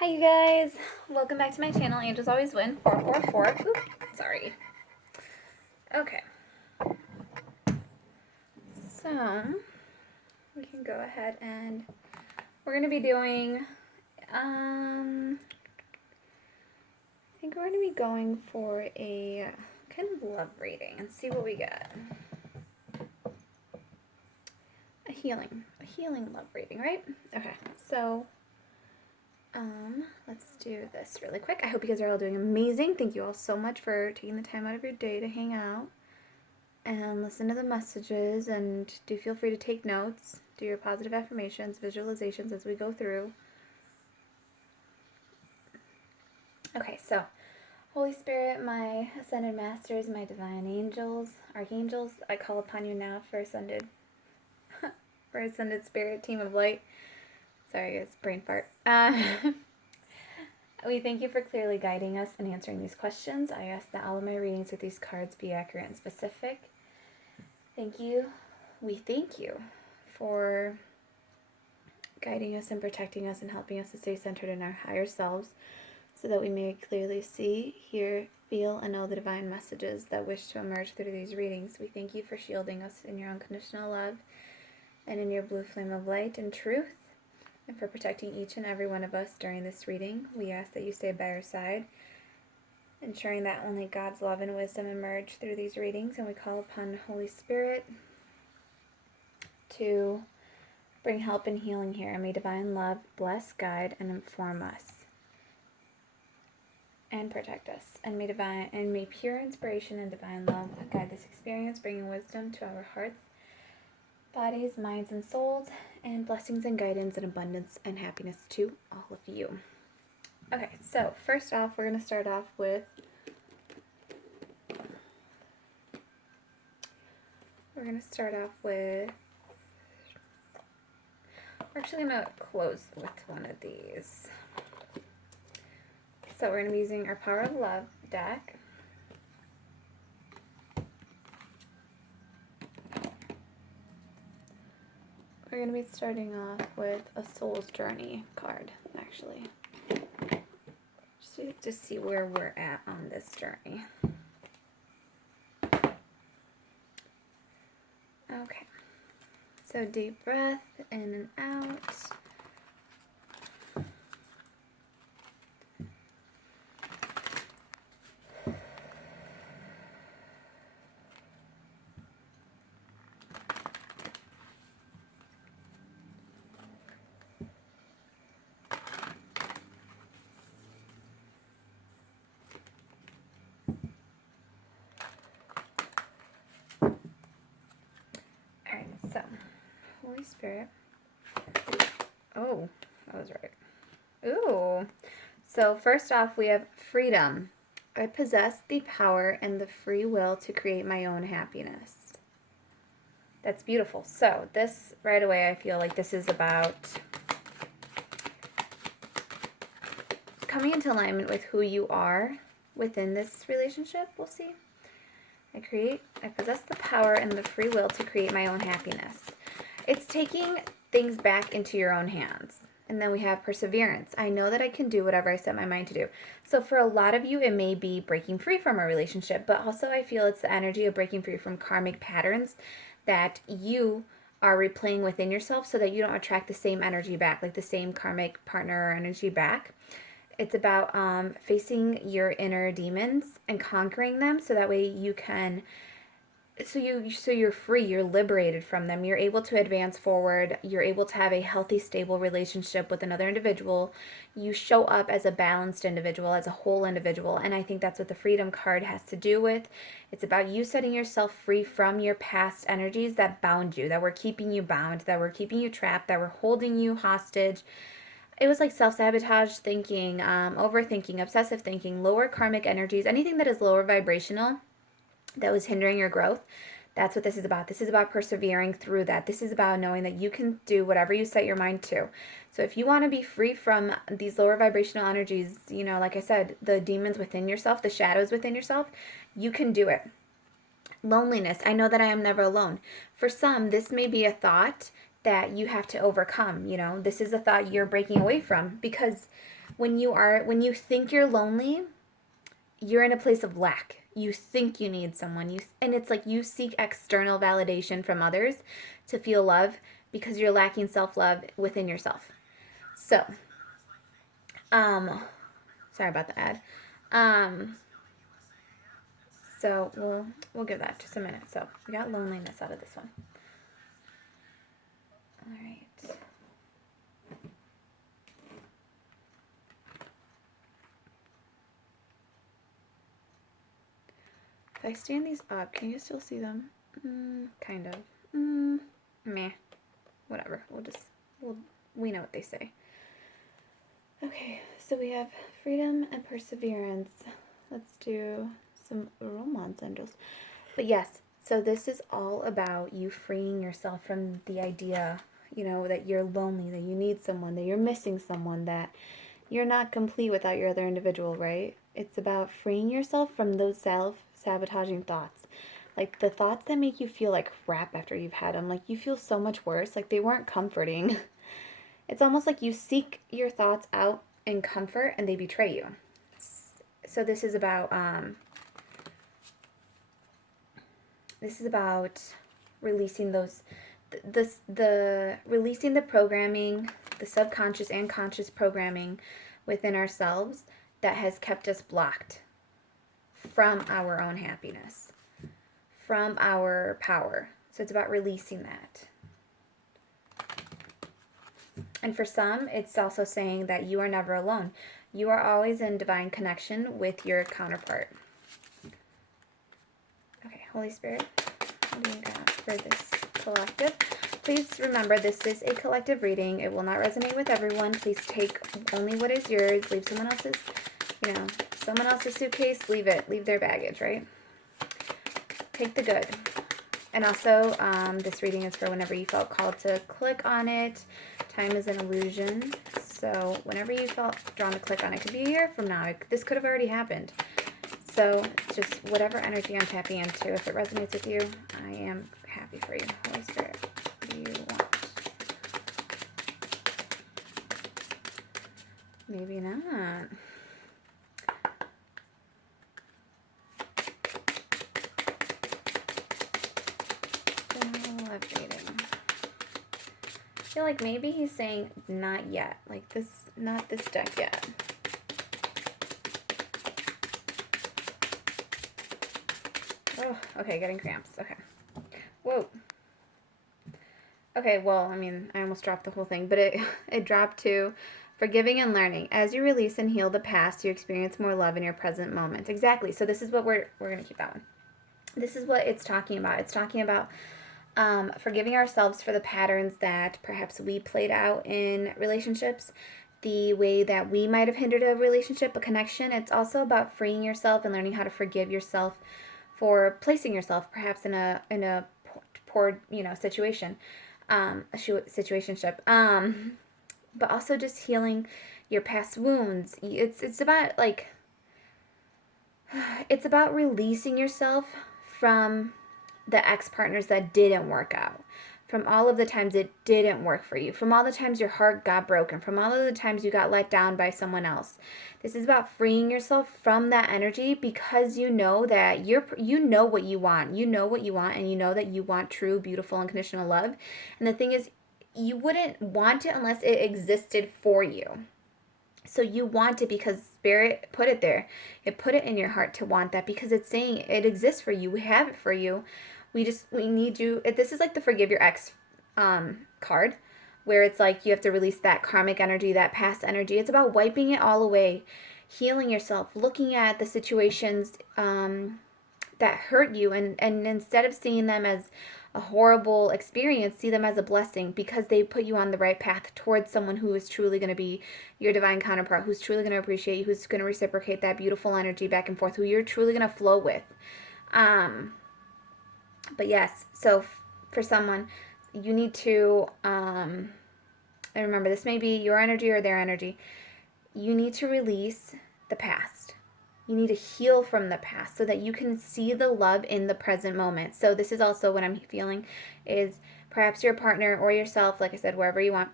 Hi you guys, welcome back to my channel. Angels Always Win 444. Oop, sorry. Okay, so we can go ahead and we're going to be doing, I think we're going to be going for a kind of love reading and see what we get. A healing love reading, right? Okay, so let's do this really quick. I hope you guys are all doing amazing. Thank you all so much for taking the time out of your day to hang out and listen to the messages, and do feel free to take notes, do your positive affirmations, visualizations as we go through. Okay, so Holy Spirit, my ascended masters, my divine angels, archangels, I call upon you now for ascended spirit, team of light. Sorry guys, brain fart. We thank you for clearly guiding us and answering these questions. I ask that all of my readings with these cards be accurate and specific. Thank you. We thank you for guiding us and protecting us and helping us to stay centered in our higher selves so that we may clearly see, hear, feel, and know the divine messages that wish to emerge through these readings. We thank you for shielding us in your unconditional love and in your blue flame of light and truth, and for protecting each and every one of us during this reading. We ask that you stay by our side, ensuring that only God's love and wisdom emerge through these readings, and we call upon the Holy Spirit to bring help and healing here, and may divine love bless, guide, and inform us and protect us, and may pure inspiration and divine love guide this experience, bringing wisdom to our hearts, bodies, minds, and souls, and blessings and guidance and abundance and happiness to all of you. Okay, so first off, we're going to start off with we're actually going to close with one of these. So we're going to be using our Power of Love deck. We're going to be starting off with a Soul's Journey card, actually. Just to see where we're at on this journey. Okay. So deep breath in and out. Alright, so Holy Spirit. Oh, that was right. Ooh. So first off, we have freedom. I possess the power and the free will to create my own happiness. That's beautiful. So this, right away, I feel like this is about coming into alignment with who you are within this relationship. We'll see. I possess the power and the free will to create my own happiness. It's taking things back into your own hands. And then we have perseverance. I know that I can do whatever I set my mind to do. So for a lot of you, it may be breaking free from a relationship, but also I feel it's the energy of breaking free from karmic patterns that you are replaying within yourself so that you don't attract the same energy back, like the same karmic partner or energy back. It's about facing your inner demons and conquering them so that way you can so you're free, you're liberated from them, you're able to advance forward, you're able to have a healthy, stable relationship with another individual. You show up as a balanced individual, as a whole individual, and I think that's what the freedom card has to do with. It's about you setting yourself free from your past energies that bound you, that were keeping you bound, that were keeping you trapped, that were holding you hostage. It was like self-sabotage thinking, overthinking, obsessive thinking, lower karmic energies, anything that is lower vibrational that was hindering your growth. That's what this is about. This is about persevering through that. This is about knowing that you can do whatever you set your mind to. So if you want to be free from these lower vibrational energies, like I said, the demons within yourself, the shadows within yourself, you can do it. Loneliness. I know that I am never alone. For some, this may be a thought that you have to overcome. This is a thought you're breaking away from because when you think you're lonely, you're in a place of lack. You think you need someone. And it's like you seek external validation from others to feel love because you're lacking self-love within yourself. So, sorry about the ad. So we'll give that just a minute. So we got loneliness out of this one. All right. If I stand these up, can you still see them? Kind of. Meh. Whatever. We know what they say. Okay, so we have freedom and perseverance. Let's do some romance angels. But yes, so this is all about you freeing yourself from the idea, that you're lonely, that you need someone, that you're missing someone, that you're not complete without your other individual, right? It's about freeing yourself from those self-sabotaging thoughts. Like the thoughts that make you feel like crap after you've had them. Like you feel so much worse. Like they weren't comforting. It's almost like you seek your thoughts out in comfort and they betray you. So this is about releasing releasing the programming, the subconscious and conscious programming within ourselves that has kept us blocked from our own happiness, from our power. So it's about releasing that. And for some, it's also saying that you are never alone. You are always in divine connection with your counterpart. Okay, Holy Spirit, what do you got for this collective? Please remember, this is a collective reading. It will not resonate with everyone. Please take only what is yours. Leave someone else's suitcase. Leave it. Leave their baggage, right? Take the good. And also, this reading is for whenever you felt called to click on it. Time is an illusion. So whenever you felt drawn to click on it, could be a year from now. This could have already happened. So it's just whatever energy I'm tapping into. If it resonates with you, I am happy for you. Holy Spirit, what do you want? Maybe not. I feel like maybe he's saying not yet. Like this, not this deck yet. Oh, okay, getting cramps. Okay. Whoa. Okay, well, I mean, I almost dropped the whole thing, but it dropped to forgiving and learning. As you release and heal the past, you experience more love in your present moment. Exactly. So this is what we're going to keep that one. This is what it's talking about. It's talking about forgiving ourselves for the patterns that perhaps we played out in relationships, the way that we might have hindered a relationship, a connection. It's also about freeing yourself and learning how to forgive yourself for placing yourself perhaps in a poor situation, a situationship. But also just healing your past wounds. It's about it's about releasing yourself from the ex-partners that didn't work out, from all of the times it didn't work for you, from all the times your heart got broken, from all of the times you got let down by someone else. This is about freeing yourself from that energy because you know that you know what you want. You know what you want, and you know that you want true, beautiful, unconditional love. And the thing is, you wouldn't want it unless it existed for you. So you want it because Spirit put it there. It put it in your heart to want that because it's saying it exists for you. We have it for you. We need you. This is like the forgive your ex card, where it's like you have to release that karmic energy, that past energy. It's about wiping it all away, healing yourself, looking at the situations that hurt you, and instead of seeing them as a horrible experience, see them as a blessing because they put you on the right path towards someone who is truly going to be your divine counterpart, who's truly going to appreciate you, who's going to reciprocate that beautiful energy back and forth, who you're truly going to flow with. But yes, so for someone, you need to, and remember, this may be your energy or their energy. You need to release the past. You need to heal from the past so that you can see the love in the present moment. So this is also what I'm feeling is perhaps your partner or yourself, like I said, wherever you want,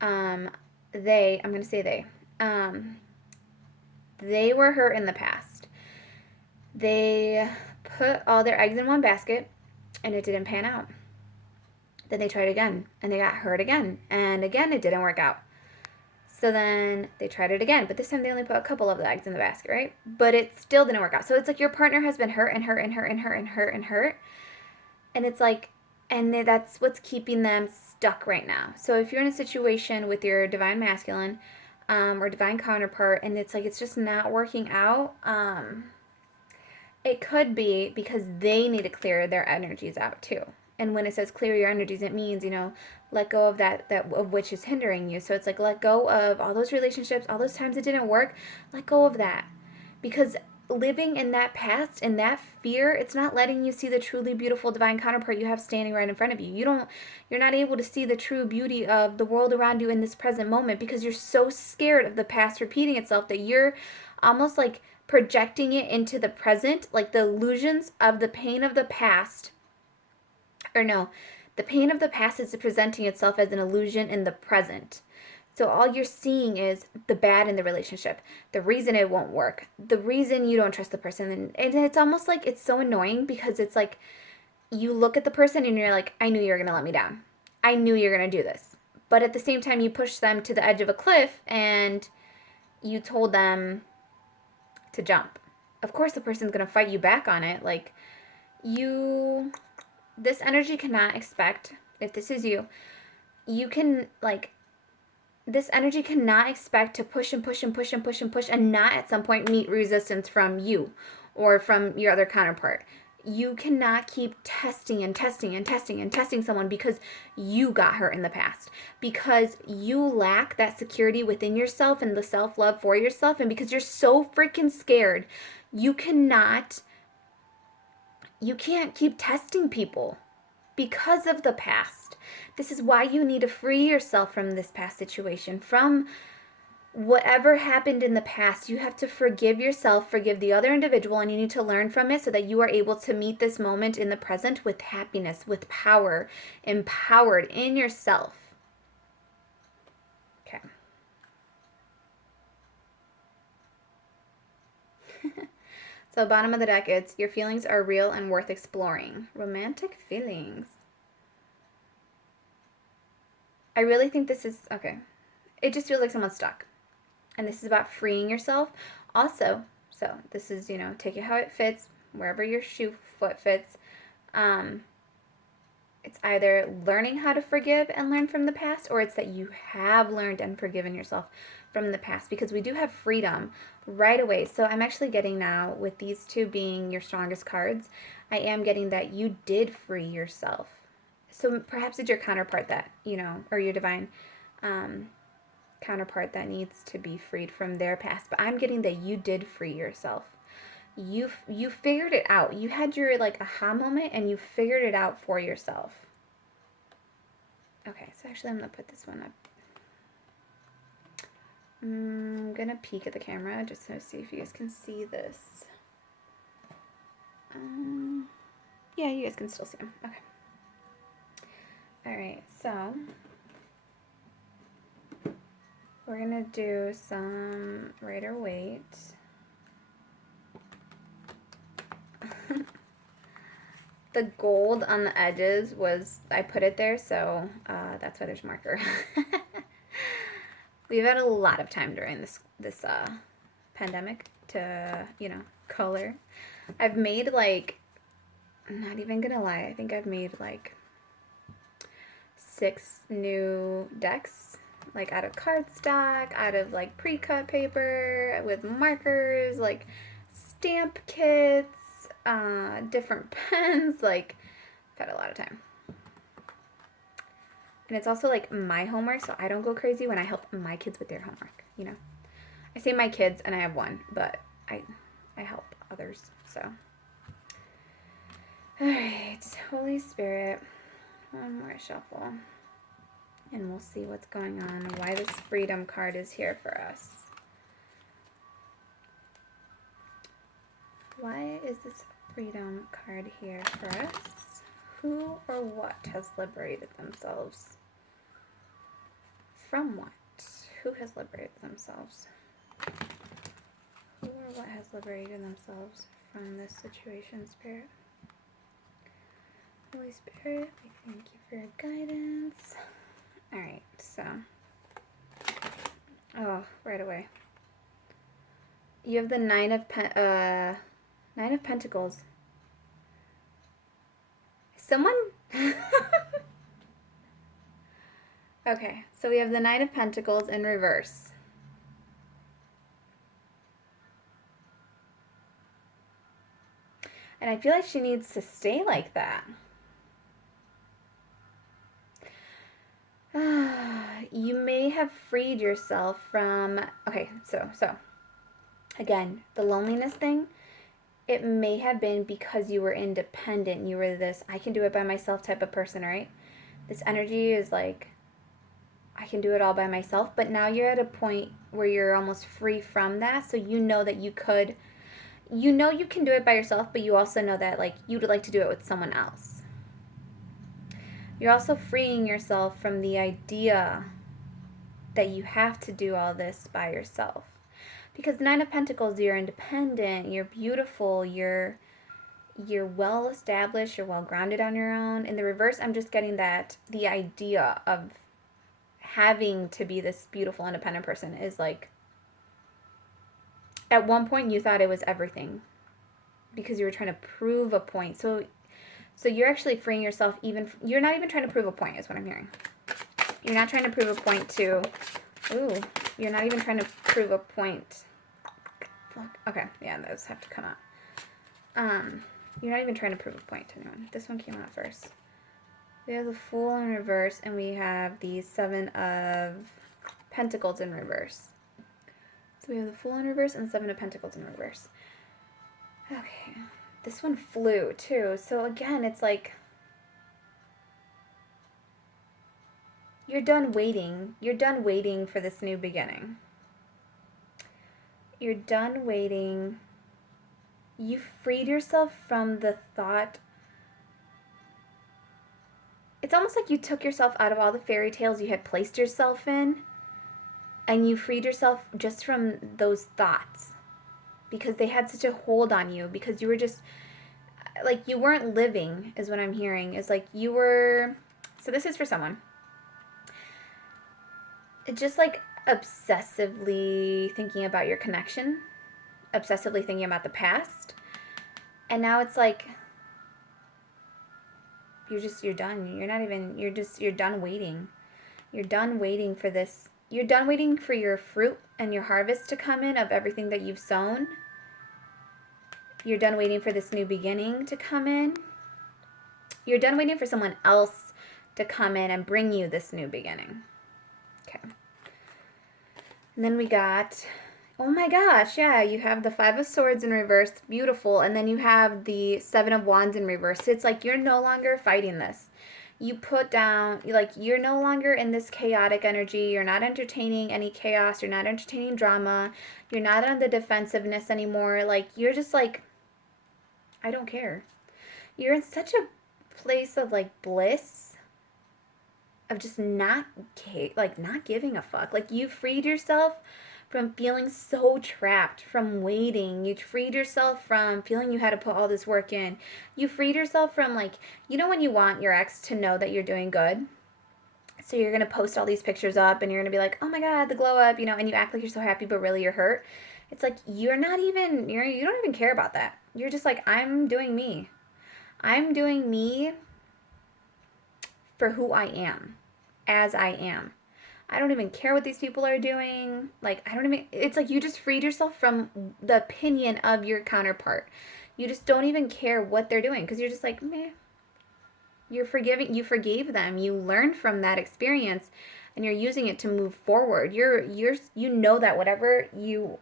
I'm going to say they, They were hurt in the past. They put all their eggs in one basket, and it didn't pan out. Then they tried again, and they got hurt again, and again it didn't work out. So then they tried it again, but this time they only put a couple of the eggs in the basket, right? But it still didn't work out. So it's like your partner has been hurt and hurt and hurt and hurt and hurt and hurt. And it's like, and that's what's keeping them stuck right now. So if you're in a situation with your divine masculine or divine counterpart, and it's like it's just not working out, it could be because they need to clear their energies out too. And when it says clear your energies, it means, you know, let go of that of which is hindering you. So it's like let go of all those relationships, all those times it didn't work. Let go of that. Because living in that past and that fear, it's not letting you see the truly beautiful divine counterpart you have standing right in front of you. You're not able to see the true beauty of the world around you in this present moment because you're so scared of the past repeating itself that you're almost like projecting it into the present, like the illusions of the pain of the past. Or no, the pain of the past is presenting itself as an illusion in the present. So all you're seeing is the bad in the relationship, the reason it won't work, the reason you don't trust the person. And it's almost like it's so annoying because it's like you look at the person and you're like, I knew you were going to let me down. I knew you were going to do this. But at the same time, you push them to the edge of a cliff and you told them to jump. Of course, the person's going to fight you back on it. Like, this energy cannot expect, if this is you, this energy cannot expect to push and push and push and push and push and not at some point meet resistance from you or from your other counterpart. You cannot keep testing and testing and testing and testing someone because you got hurt in the past, because you lack that security within yourself and the self-love for yourself, and because you're so freaking scared, you can't keep testing people because of the past. This is why you need to free yourself from this past situation, from whatever happened in the past. You have to forgive yourself, forgive the other individual, and you need to learn from it so that you are able to meet this moment in the present with happiness, with power, empowered in yourself. Okay. So bottom of the deck, it's your feelings are real and worth exploring. Romantic feelings. I really think this is, okay. It just feels like someone's stuck. And this is about freeing yourself. Also, so this is, you know, take it how it fits, wherever your foot fits. It's either learning how to forgive and learn from the past, or it's that you have learned and forgiven yourself from the past, because we do have freedom right away. So I'm actually getting now, with these two being your strongest cards, I am getting that you did free yourself. So perhaps it's your counterpart that, you know, or your divine counterpart that needs to be freed from their past. But I'm getting that you did free yourself. You figured it out. You had your like aha moment and you figured it out for yourself. Okay, so actually I'm going to put this one up. I'm going to peek at the camera just to see if you guys can see this. Yeah, you guys can still see them. Okay. Alright, so we're going to do some Rider Waite. The gold on the edges was, I put it there, so that's why there's marker. We've had a lot of time during this pandemic to, you know, color. I've made like, I'm not even gonna lie, I think I've made like 6 new decks, like out of cardstock, out of like pre-cut paper, with markers, like stamp kits, different pens. Like, I've had a lot of time. And it's also like my homework, so I don't go crazy when I help my kids with their homework, you know. I say my kids and I have one, but I help others, so. Alright, Holy Spirit, one more shuffle. And we'll see what's going on and why this freedom card is here for us. Why is this freedom card here for us? Who or what has liberated themselves? From what? who has liberated themselves? Who or what has liberated themselves from this situation, Spirit? Holy Spirit, we thank you for your guidance. All right, so, right away. You have the Nine of Pentacles. Someone... Okay, so we have the Nine of Pentacles in reverse. And I feel like she needs to stay like that. You may have freed yourself from... Okay, so again, the loneliness thing, it may have been because you were independent. You were this, I can do it by myself type of person, right? This energy is like, I can do it all by myself. But now you're at a point where you're almost free from that. So you know that you could, you know you can do it by yourself, but you also know that like you'd like to do it with someone else. You're also freeing yourself from the idea that you have to do all this by yourself. Because Nine of Pentacles, you're independent, you're beautiful, you're well established, you're well grounded on your own. In the reverse, I'm just getting that the idea of having to be this beautiful independent person is like, at one point you thought it was everything because you were trying to prove a point. So you're actually freeing yourself you're not even trying to prove a point is what I'm hearing. You're not trying to prove a point to, you're not even trying to prove a point. Okay, yeah, those have to come out. You're not even trying to prove a point to anyone. This one came out first. We have the Fool in reverse, and we have the Seven of Pentacles in reverse. So we have the Fool in reverse and the Seven of Pentacles in reverse. Okay, this one flew too. So again, it's like, you're done waiting. You're done waiting for this new beginning. You're done waiting. You freed yourself from the thought. It's almost like you took yourself out of all the fairy tales you had placed yourself in, and you freed yourself just from those thoughts because they had such a hold on you, because you were just, like, you weren't living, is what I'm hearing. Is like you were, so this is for someone. It's just like obsessively thinking about your connection, obsessively thinking about the past, and now it's like, you're done. You're done waiting. You're done waiting for this. You're done waiting for your fruit and your harvest to come in of everything that you've sown. You're done waiting for this new beginning to come in. You're done waiting for someone else to come in and bring you this new beginning. Okay. And then we got, oh my gosh, yeah, you have the Five of Swords in reverse, beautiful, and then you have the Seven of Wands in reverse. It's like you're no longer fighting this. You put down, like, you're no longer in this chaotic energy. You're not entertaining any chaos. You're not entertaining drama. You're not on the defensiveness anymore. Like, you're just like, I don't care. You're in such a place of, like, bliss, of just not giving a fuck. Like, you freed yourself from feeling so trapped, from waiting. You freed yourself from feeling you had to put all this work in. You freed yourself from, like, you know when you want your ex to know that you're doing good? So you're going to post all these pictures up and you're going to be like, oh my God, the glow up, you know, and you act like you're so happy, but really you're hurt. It's like, you don't even care about that. You're just like, I'm doing me. I'm doing me for who I am, as I am. I don't even care what these people are doing. Like, it's like you just freed yourself from the opinion of your counterpart. You just don't even care what they're doing because you're just like, meh. You forgave them. You learned from that experience and you're using it to move forward. You know that whatever you,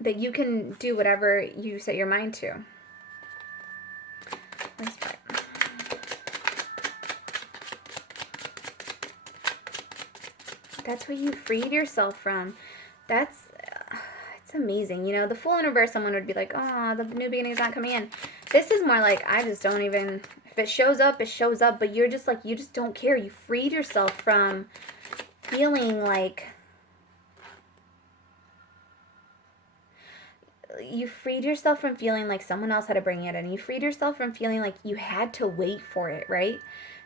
that you can do whatever you set your mind to. Nice part. That's what you freed yourself from. It's amazing. You know, the Fool in reverse, someone would be like, oh, the new beginning's not coming in. This is more like, I just don't even, if it shows up, it shows up. But you're just like, you just don't care. You freed yourself from feeling like you freed yourself from feeling like someone else had to bring it in. You freed yourself from feeling like you had to wait for it, right?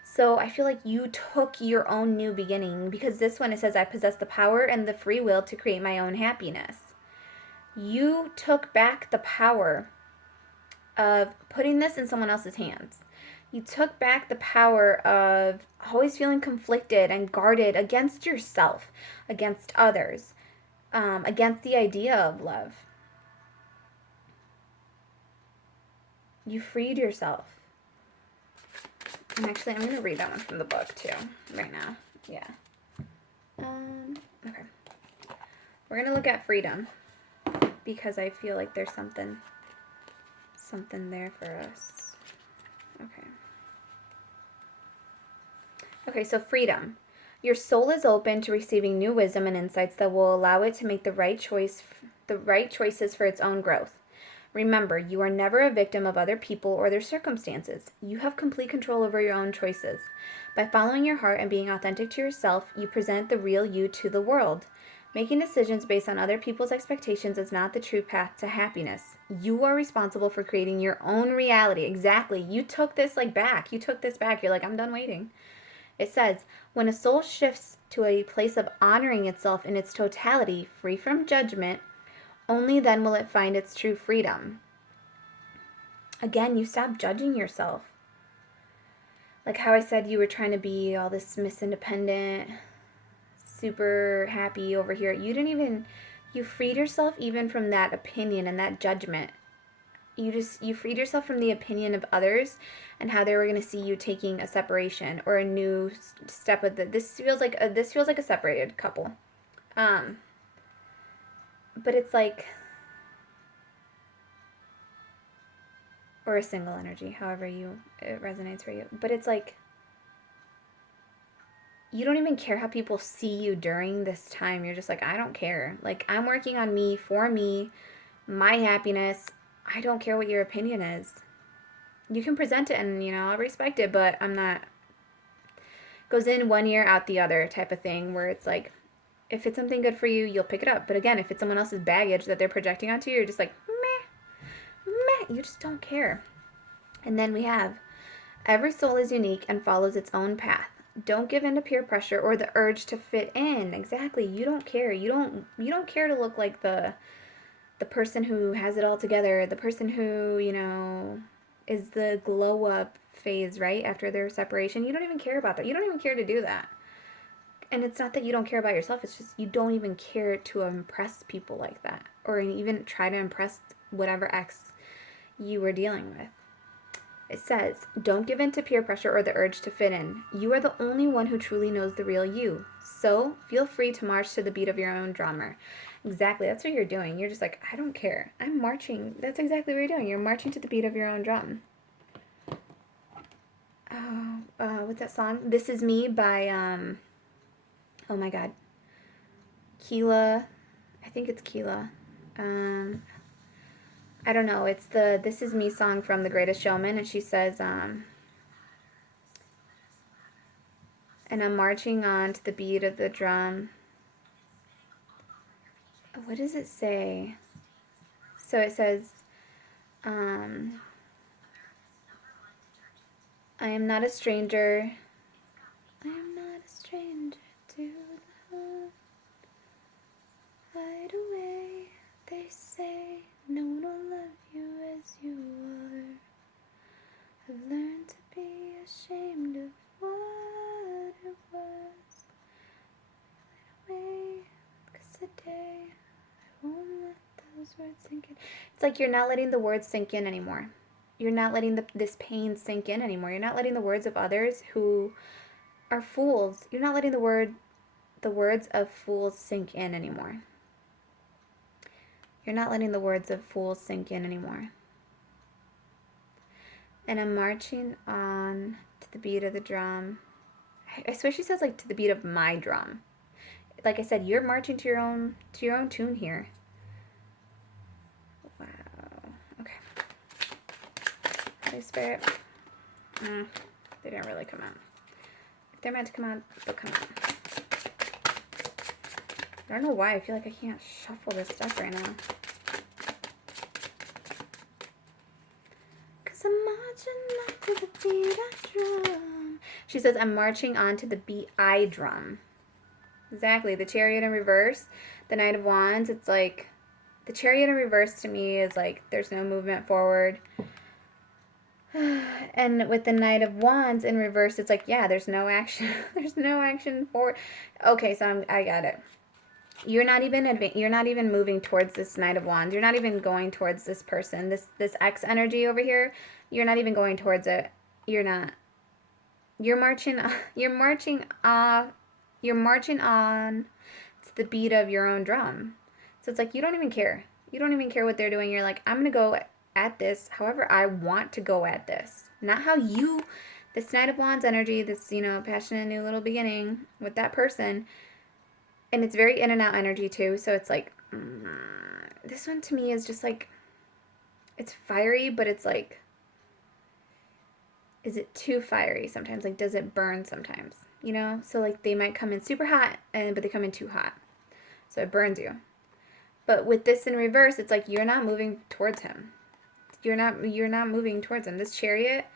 So I feel like you took your own new beginning, because this one, it says, I possess the power and the free will to create my own happiness. You took back the power of putting this in someone else's hands. You took back the power of always feeling conflicted and guarded against yourself, against others, against the idea of love. You freed yourself. And actually, I'm going to read that one from the book, too, right now. Yeah. Okay. We're going to look at freedom, because I feel like there's something there for us. Okay. Okay, so freedom. Your soul is open to receiving new wisdom and insights that will allow it to make the right choices for its own growth. Remember, you are never a victim of other people or their circumstances. You have complete control over your own choices. By following your heart and being authentic to yourself, you present the real you to the world. Making decisions based on other people's expectations is not the true path to happiness. You are responsible for creating your own reality. Exactly. You took this back. You took this back. You're like, I'm done waiting. It says, when a soul shifts to a place of honoring itself in its totality, free from judgment, only then will it find its true freedom. Again, you stop judging yourself. Like how I said, you were trying to be all this Miss Independent, super happy over here. You freed yourself even from that opinion and that judgment. You freed yourself from the opinion of others and how they were going to see you taking a separation or a new step of this feels like a separated couple. But it's like, or a single energy, however it resonates for you. But it's like, you don't even care how people see you during this time. You're just like, I don't care. Like, I'm working on me, for me, my happiness. I don't care what your opinion is. You can present it and, I'll respect it, but I'm not, goes in one ear, out the other type of thing, where it's like, if it's something good for you, you'll pick it up. But again, if it's someone else's baggage that they're projecting onto you, you're just like, meh. You just don't care. And then we have, every soul is unique and follows its own path. Don't give in to peer pressure or the urge to fit in. Exactly. You don't care. You don't care to look like the person who has it all together, the person who, is the glow up phase, right? After their separation. You don't even care about that. You don't even care to do that. And it's not that you don't care about yourself. It's just you don't even care to impress people like that, or even try to impress whatever ex you were dealing with. It says, don't give in to peer pressure or the urge to fit in. You are the only one who truly knows the real you. So feel free to march to the beat of your own drummer. Exactly. That's what you're doing. You're just like, I don't care. I'm marching. That's exactly what you're doing. You're marching to the beat of your own drum. What's that song? This Is Me by, oh my God. Keela. I think it's Keela. I don't know. It's the This Is Me song from The Greatest Showman. And she says, and I'm marching on to the beat of the drum. What does it say? So it says, I am not a stranger. I am not a stranger to the hunt. Hide away, they say. No one will love you as you are. I've learned to be ashamed of what it was. Hide away, 'cause today I won't let those words sink in. It's like you're not letting the words sink in anymore. You're not letting this pain sink in anymore. You're not letting the words of others who are fools. You're not letting the words of fools sink in anymore. You're not letting the words of fools sink in anymore. And I'm marching on to the beat of the drum. I swear she says like to the beat of my drum. Like I said, you're marching to your own tune here. Wow. Okay. Holy Spirit. They didn't really come out. If they're meant to come out, they'll come out. I don't know why. I feel like I can't shuffle this stuff right now. marching on to the beat I drum. She says, I'm marching on to the beat I drum. Exactly. The Chariot in reverse, the Knight of Wands, it's like, the Chariot in reverse to me is like, there's no movement forward. And with the Knight of Wands in reverse, it's like, yeah, there's no action. There's no action forward. Okay, so I got it. You're not even moving towards this Knight of Wands. You're not even going towards this person. This X energy over here, you're not even going towards it. You're not. You're marching on to the beat of your own drum. So it's like you don't even care. You don't even care what they're doing. You're like, I'm going to go at this however I want to go at this. Not how you, this Knight of Wands energy, this, passionate new little beginning with that person. And it's very in and out energy too. So it's like, this one to me is just like, it's fiery, but it's like, is it too fiery sometimes? Like, does it burn sometimes? So like they might come in super hot, but they come in too hot. So it burns you. But with this in reverse, it's like you're not moving towards him. You're not moving towards him. This Chariot,